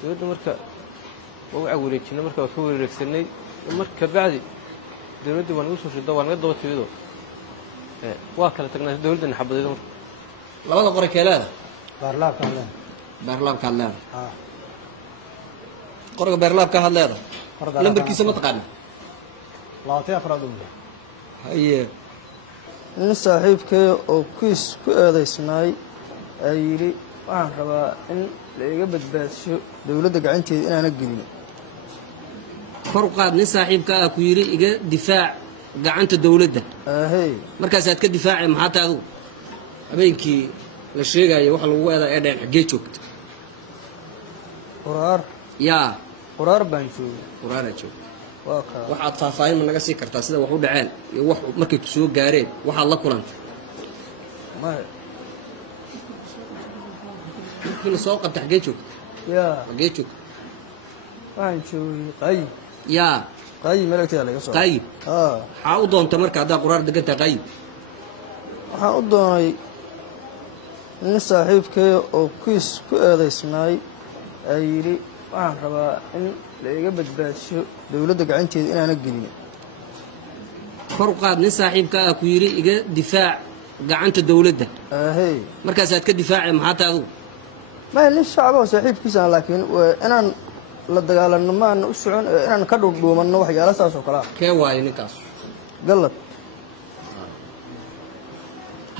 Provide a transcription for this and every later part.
dawladda marka waa wareejinay marka waa ka wareegsanay marka bacdi dawladda waan ugu soo shido waan naga daba timido waa kala tagnaa dawladda xabadeedo labada qori keelada baarlaabka hadleen baarlaabka hadleen ha qoriga baarlaabka hadleeda lambarkiisa ma taqaan laatay afraad u haye in saaxiibkay oo kiis ku eedaysnay ay yiri waxaan rabaa in la iga badbaadiyo dawladda gacanteeda inaana gelin kor u qaad nin saaxiibka ah ku yiri iga difaac gacanta dawladda ahey markaas aad ka difaacay maxaa taadu habeenkii la sheegayo waxa lagu eedaa ee dheer xagee joogto quraar baan joogay quraara joogay waa ka waxaad faahfaahin ma naga sii kartaa sida wax u dhaceen iyo wax markay ku soo gaareen waxaad la kulantay ma markii la soo qabtay xagee joogto xagee joogto waxaan joogay qayb malagteeda laga soo qayb waxaa u doonta marka haddaa quraar degantaa qayb waxaan u doonay nin saaxiibkay oo kiis ku eedaysnay ay yiri waxaan rabaa in la iga badbaadiyo dawladda gacanteeda inaana gelin kor u qaad nin saaxiibka ah ku yiri iga difaac gacanta dawladda ahey markaas aad ka difaacay maxaa taadu ma nin shacab oo saaxiibkiisa laakiin inaan la dagaalano ma aan u socon inaan ka dhuudhuumanno waxyaalo saas oo kale ah kee waayo ninkaas galad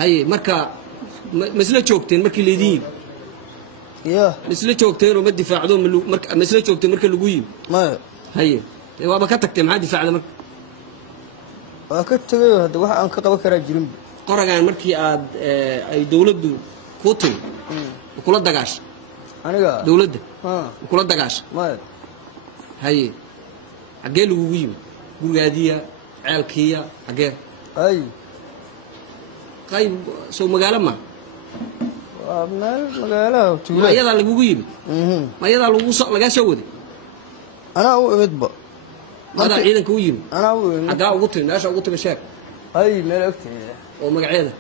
haye marka ma isla joogteen markii laydin yimi ma isla joogteen oo ma difaacdo ma isla joogteen marka lagu yimi maya haye waaba ka tagtay maxaa difaacda marka waa ka tegay hadda wax aan ka qaban karaa jirin qoragaan markii aad ay dawladdu ku timi kula dagaashay aniga dawladda kula dagaashay maya haye xagee lagugu yimi gurigaadiya ceelkiya xagee qayb soo magaalo ma waa meel magaalaha tuulo mayadaa lagugu yimi mayadaa lagaa soo waday anaa u imidba madaa ciidanka u yimi anaa u imid xaggaa ugu timi meesha ugu timi sheeg meel ogteeda oo magaceeda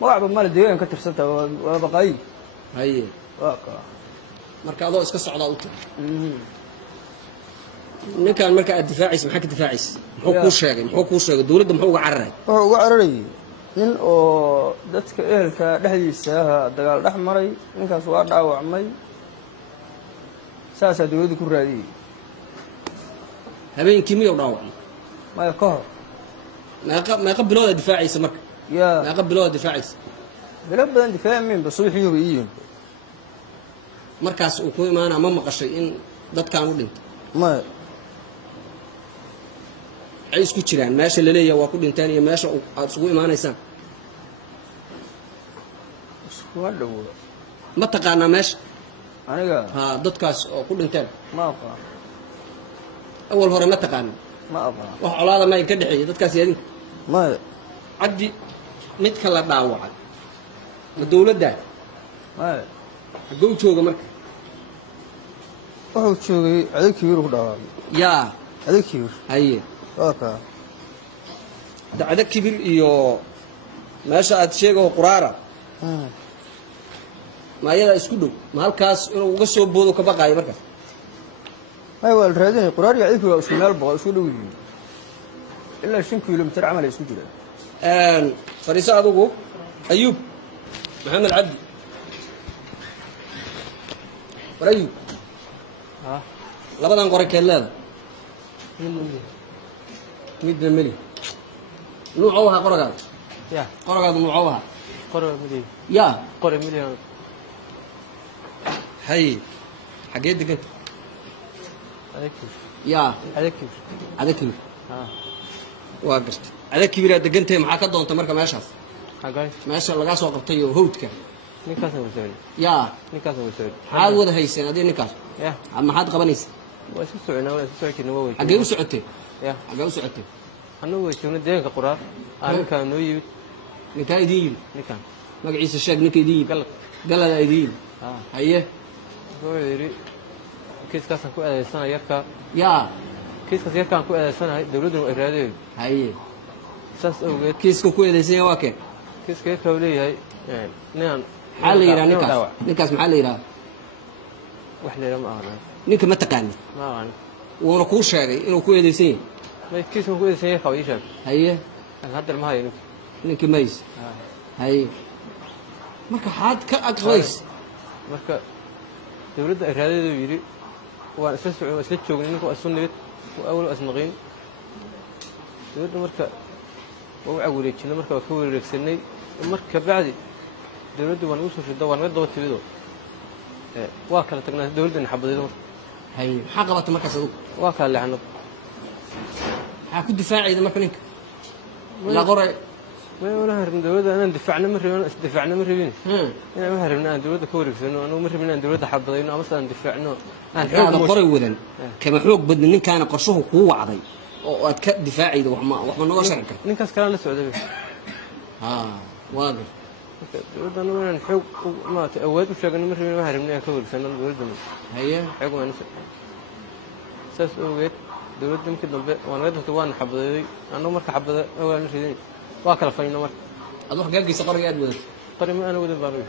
magacba male deegaan ka tirsanta waa baqayi haye waa ka marka adoo iska socdaa u timi ninkan marka aad difaacaysa maxaa ka difaacaysa muxuu kuu sheegay dawladda muxuu uga cararay wuxuu uga cararayay nin oo dadka ehelka dhexdiisa dagaal dhex maray ninkaas waa dhaawacmay saasaa dawladda ku raadiyey habeenkii miyuu dhaawacmay maya ka hor meeqa biloodaa difaacaysa marka meeqa biloodaa difaacaysa bilo badan difaaci maynba subaxiyuba ii yimid markaas uu ku imaanaa ma maqashay in dadkaan u dhintay maya waxay isku jiraan meesha laleeyaha waa ku dhinteen iyo meesha aad isugu imaanaysaan iskuma dhowo ma taqaanaa meesha aniga dadkaas oo ku dhinteen ma aqaan awal hore ma taqaanin ma aqaan wax colaada ma ka dhexeeya dadkaas iyo adinka maya cabdi midka la dhaawacay ma dawladdaa maya xaggee u jooga marka wuxuu joogay adag kibiir ku dhaawacmay adag kibiir haye waa kaa dacdo kibir iyo meesha aad sheegaho quraara ma ayadaa isku dhow ma halkaas inuu uga soo boodo ka baqaayo markaas maya waa la raadinaya quraar iyo adag kibiir waa isku meel boqol isku dhow yihiin ilaa 5 kilomitir camal ay isku jiraan fariiso adugu ayuub maxamed cabdi war ayuub labadan qore keed leeda midna meli nuucuu ahaa qoragaada qoragaadu nuucuu ahaa qore meli haye xaggee deganta cada kibir waa gartay cada kibiraa degantahay maxaa ka doonta marka meeshaas meesha lagaa soo qabtay oo hawdka maxaad wada hayseen adii ninkaas maxaad qabanaysa xaggee u socotee xaggee u socotee annagu way joogna deegaanka quraar ninkaa noo yimid ninkaa idiin yimid magaciisa sheeg ninka idiin yimid galadaa idiin yimid haye wuxuu yidhi kiiskaasaan ku eedaysana yarkaa kiiskaas yarkaan ku eedaysanahay dawladduna waa iraadadeedu haye saas awgeed kiiska ku eedaysanya waa keen kiiska yarkaa uu leeyahay ninaan maxaa la yidhaha ninkaas maxaa la yidhaha wax leeyahay ma aqaan ninka ma taqaanid ma aqaan wuuna kuu sheegay inuu ku eedeysan yahay ma kiisku ku eedeysay qaw ii sheeg haye hadda ma hayo ninka mays haye marka xaad ka aqlays marka dawladda iraadeedu yiri waan isla socon isla joogin ninku asnimid oo awal asnaqin dawladda marka waa wareejinay marka waa ka wareegsanay marka bacdi dawladdu waan u soo shiday waan daba tibido waa kala tagnaa dawladda xabadaydo haye maxaa qabatay markaas adigu waa kala leexno maxaa ku difaacayda marka ninka la qoray ما ولا هرب دولة أنا دفعنا مرة دفعنا مرة بين أنا ما هربنا عن دولة كورك إنه أنا مرة بين عن دولة حبض إنه مثلا دفعنا هذا قري وذن كما حوق بدنا إن كان قرشه قوة عضي وأتك دفاعي ده وحما نوع شركة نكاس كلام السعودية واضح دولة أنا نحوق ما تأود مش أنا مرة بين ما هربنا كورك إنه دولة هي حوق ما نسأ ساس أوجد دولة يمكن نبى وأنا قد توان حبض أنا مرة حبض أول شيء واكل فينا مر أروح جالجي سقر قاعد ولد طري ما أنا ولد بارو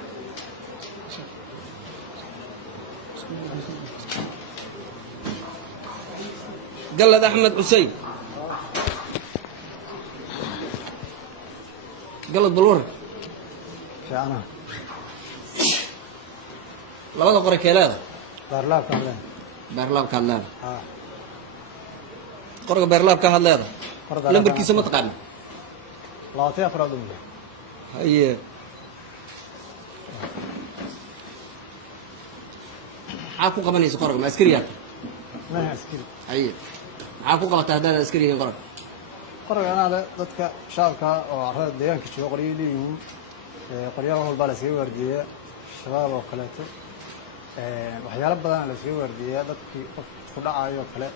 قال أحمد حسين قال بلور في أنا لبدا قري كيلاده بارلاب كاملين بارلاب كهدلاده قري بارلاب كهدلاده لمبركيسه ما تقانا لاتي أفراد منه هي عاكو قبنيس قرق ما عسكريات ما هي عسكري هي عاكو قبط هذا عسكري قرق قرق أنا ضدك شابك وعرض ديانك شو قريلي يوم قرية هو البالسي وردية شباب وخلاته وحياة بدن على سي وردية ضدك خدع عايو خلا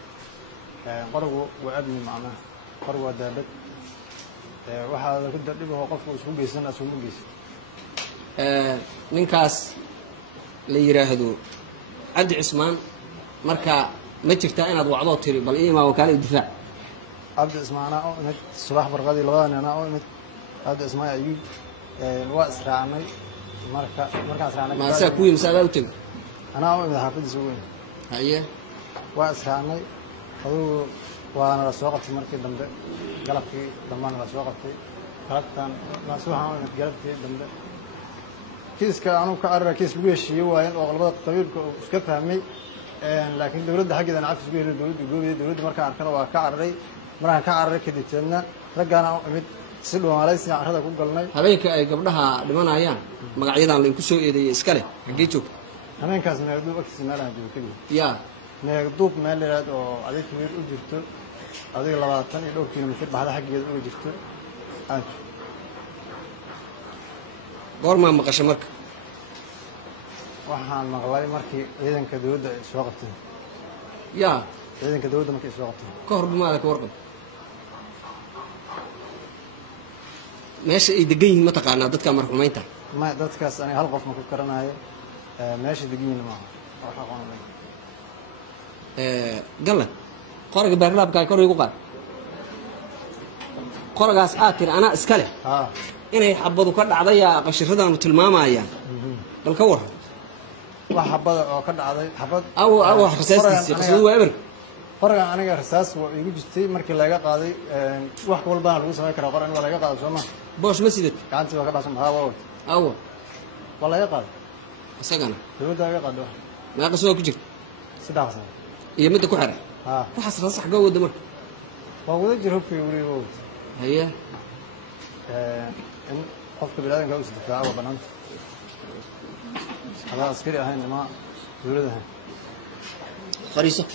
قرق وابني معنا قرق ودابت waxaa ku dadhibo qofku isku geysana soo geys ninkaas la yiraahdo Cabdi Cismaan marka ma jirta inaad wacdo tiri bal iima wakaal difaac Cabdi Cismaan oo mid subax barqadii labadana oo mid Cabdi Cismaan ayuu waa israacnay marka israacnay ma saa ku yimsaada u tag ana oo mid xaafadiisa weyn haye waa israacnay aduu waana la soo qabtay markii dambe galabkii dhammaan la soo qabtay qalabtan la soo xaaqay galabkii dambe kiiska aanu ka array kiis lagu heshiiyay waa in oo qalbada qabiilka iska fahmay laakiin dawladda xaggeeda cafis ku helay dawladda marka arkana waa ka array markaan ka array kadibna ragana mid si dhawaalaysi carrada ku galnay habeenka ay gabdhaha dhimanayaan magacyadan la ku soo eedeeyay iska leh xagee joog habeenkaas meeldu waqti meelaha joogtay ya neegduub meel yaraad oo adeeg weyn u jirto adiga 20 iyo dhowr kiiloomitir baxda xaggeeda uga jirto goorma maqasho marka waxaan maqlay markii ciidanka dawladda ay soo qabtay ya ciidanka dawladda markii soo qabtay ka hor dhumaada ka warqab meesha ay degan yihiin ma taqaanaa dadka marxuumeynta ma dadkaas aniga hal qof ma ku karanayo meesha degan yihiin ma waxa qoonay قال قرق برلاب كاي كوري قال قرقاس آتر أنا إسكاله إنه يحبضوا كذا عضيا قشرة متلمامايا بل كور وحبض أو كذا عضي حبض أو حساس يقصدوا عبر قرق أنا حساس ويجي جتي مركي لاجا قاضي واحد والله بان لوسا كذا قرن ولا لاجا قاضي سما باش مسجد كانت وقت بس مهاوت أو والله يقاضي سجنا دول ده يقاضي ما قصوا كجك سداسة هي مدة كحرة وحصل صح جو الدمر موجود جرب في وري وود هي إن قفك بلادن جوز دفاع وبنان هذا عسكري هاي ما يولدها خريصة